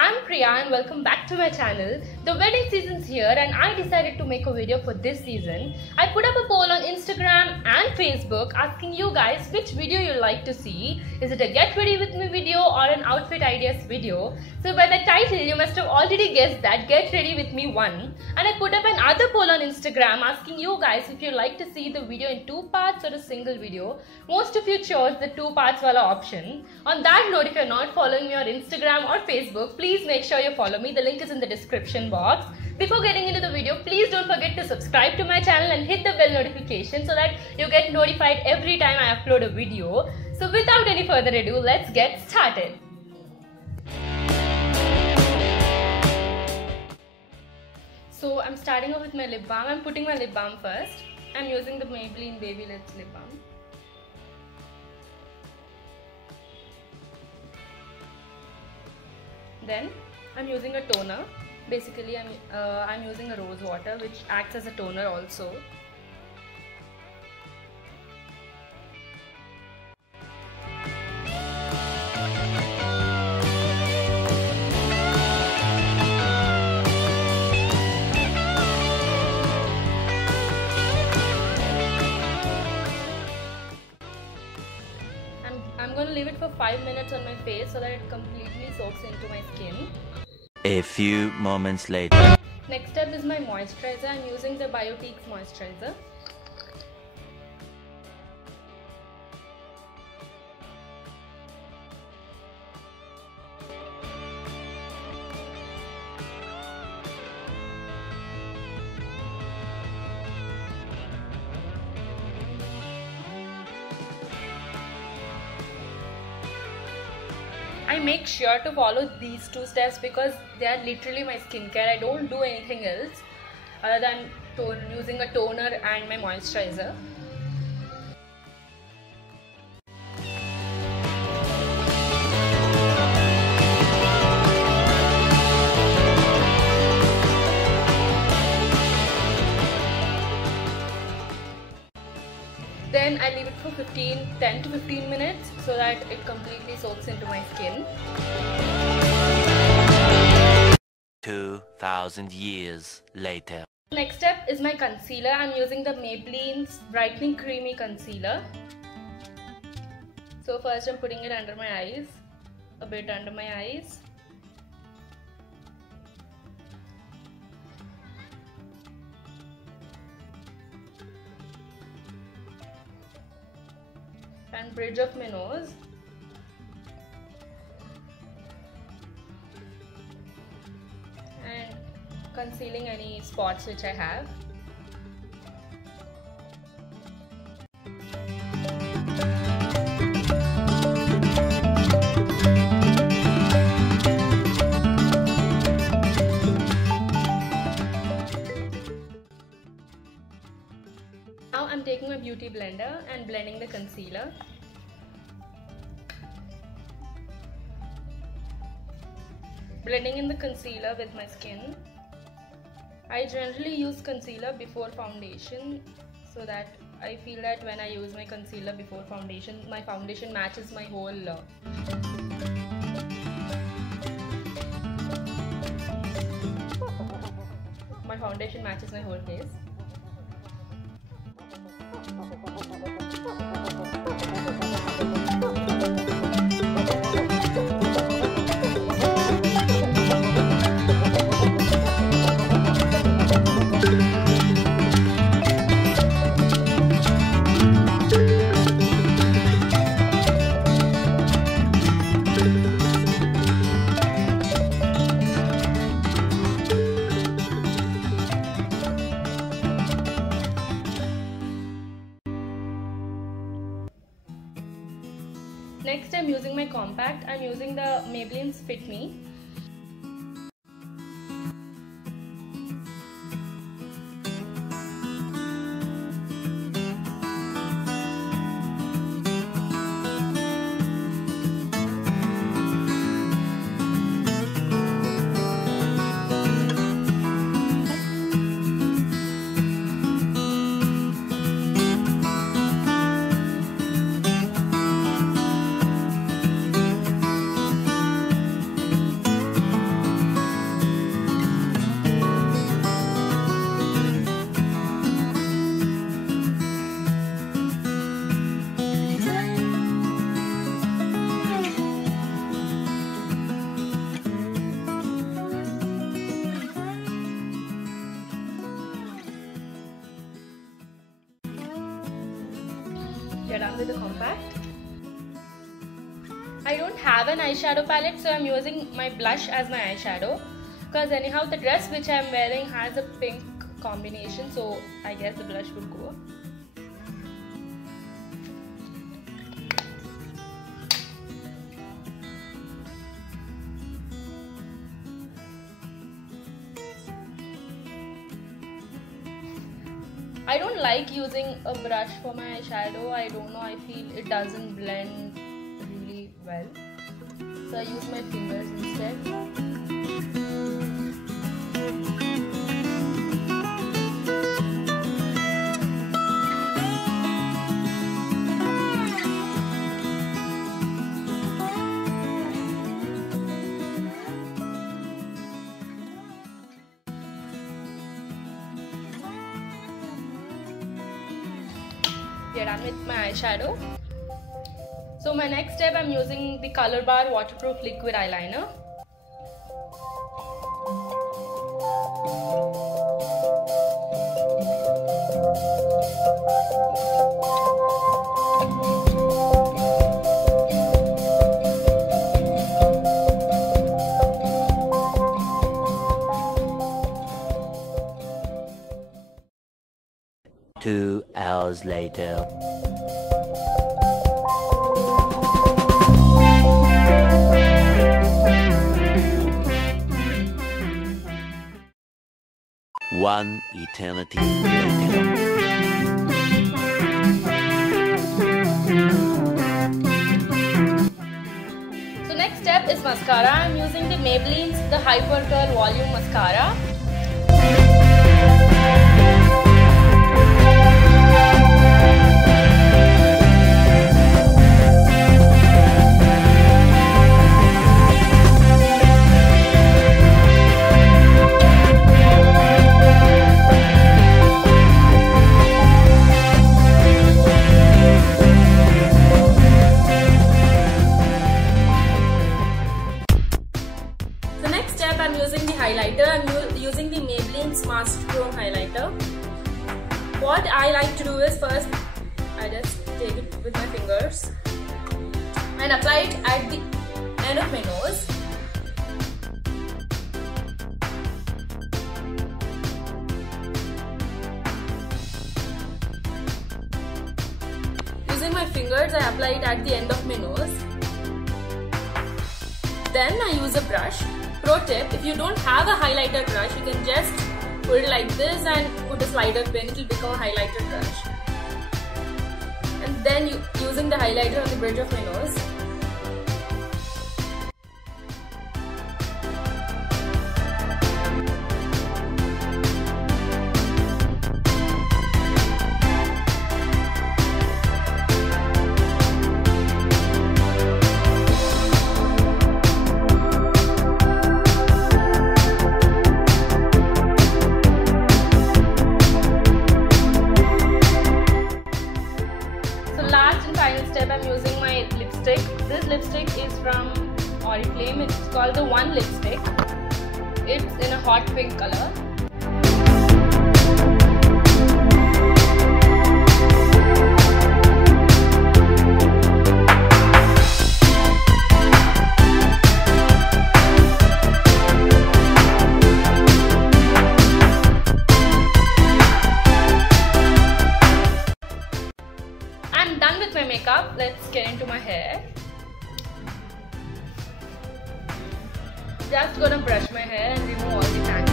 I'm Priya and welcome back to my channel. The wedding season's here and I decided to make a video for this season. I put up a poll on Instagram and Facebook asking you guys which video you like to see. Is it a get ready with me video or an outfit ideas video? So by the title you must have already guessed that get ready with me won. And I put up another poll on Instagram asking you guys if you like to see the video in 2 parts or a single video. Most of you chose the 2 parts wala option. On that note, if you're not following me on Instagram or Facebook, please make sure you follow me. The link is in the description box. Before getting into the video, please don't forget to subscribe to my channel and hit the bell notification so that you get notified every time I upload a video. So without any further ado, let's get started. So I'm starting off with my lip balm. I'm putting my lip balm first. I'm using the Maybelline Baby Lips lip balm. Then I'm using a toner. Basically I'm using a rose water which acts as a toner also. I'm going to leave it for 5 minutes on my face so that it completely soaks into my skin. A few moments later. Next step is my moisturizer. I'm using the Biotique's moisturizer. I make sure to follow these 2 steps because they are literally my skincare. I don't do anything else other than using a toner and my moisturizer. Then I leave it for 10 to 15 minutes so that it completely soaks into my skin. 2000 years later. Next step is my concealer. I'm using the Maybelline's Brightening Creamy Concealer. So first I'm putting it under my eyes, a bit under my eyes. And bridge of my nose. And concealing any spots which I have. Now I'm taking my beauty blender and blending the concealer. Blending in the concealer with my skin. I generally use concealer before foundation so that I feel that when I use my concealer before foundation, my foundation matches my whole face. Next, I'm using my compact. I'm using the Maybelline's Fit Me. We're done with the compact. I don't have an eyeshadow palette, so I'm using my blush as my eyeshadow, because anyhow the dress which I'm wearing has a pink combination, so I guess the blush would go. I don't like using a brush for my eyeshadow. I don't know, I feel it doesn't blend really well. So I use my fingers instead. We are done with my eyeshadow. So my next step, I'm using the Color Bar Waterproof Liquid Eyeliner. Two hours later. One eternity later. So next step is mascara. I'm using the Maybelline's the Hyper Curl Volume Mascara. I'm using the highlighter. I'm using the Maybelline's Master Chrome highlighter. What I like to do is first I just take it with my fingers and apply it at the end of my nose. Using my fingers, I apply it at the end of my nose. Then I use a brush. Pro tip, if you don't have a highlighter brush, you can just put it like this and put a slider pen, it will become a highlighter brush. And then using the highlighter on the bridge of my nose. I'm using my lipstick. This lipstick is from Oriflame. It's called the One Lipstick. It's in a hot pink color. I'm done with my makeup. Let's get into my hair. just gonna brush my hair and remove all the tangles.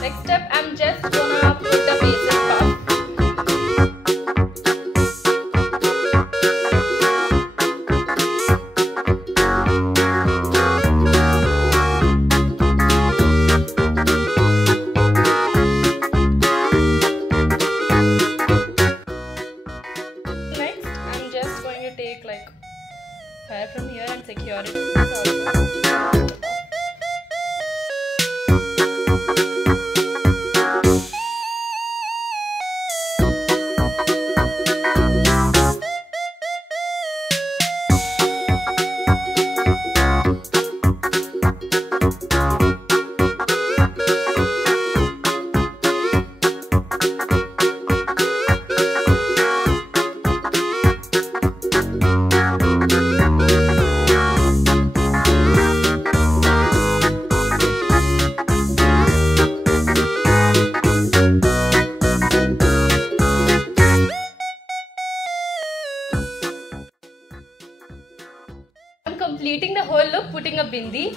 Next up, I'm just gonna put the basic puff. Next, I'm just going to take like hair from here and secure it also. I'm completing the whole look putting a bindi.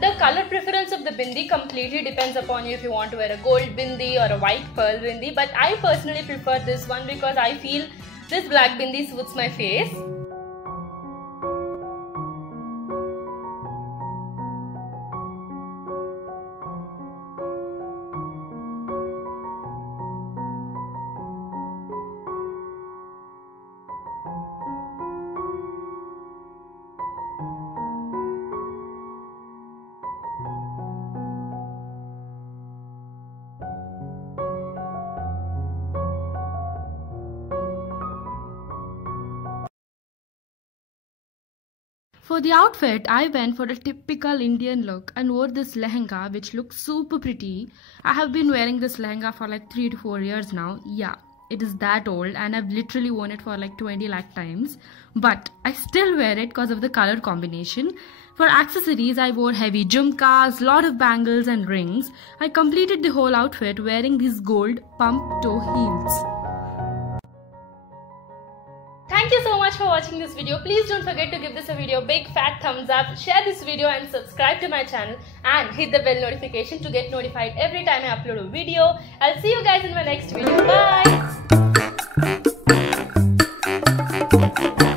The color preference of the bindi completely depends upon you if you want to wear a gold bindi or a white pearl bindi, but I personally prefer this one because I feel this black bindi suits my face. For the outfit, I went for a typical Indian look and wore this lehenga which looks super pretty. I have been wearing this lehenga for like 3 to 4 years now. Yeah, it is that old and I've literally worn it for like 20 lakh times. But I still wear it because of the color combination. For accessories, I wore heavy jhumkas, lot of bangles and rings. I completed the whole outfit wearing these gold pump toe heels. Thank you so much for watching this video. Please don't forget to give this a video a big fat thumbs up, share this video and subscribe to my channel and hit the bell notification to get notified every time I upload a video. I'll see you guys in my next video. Bye!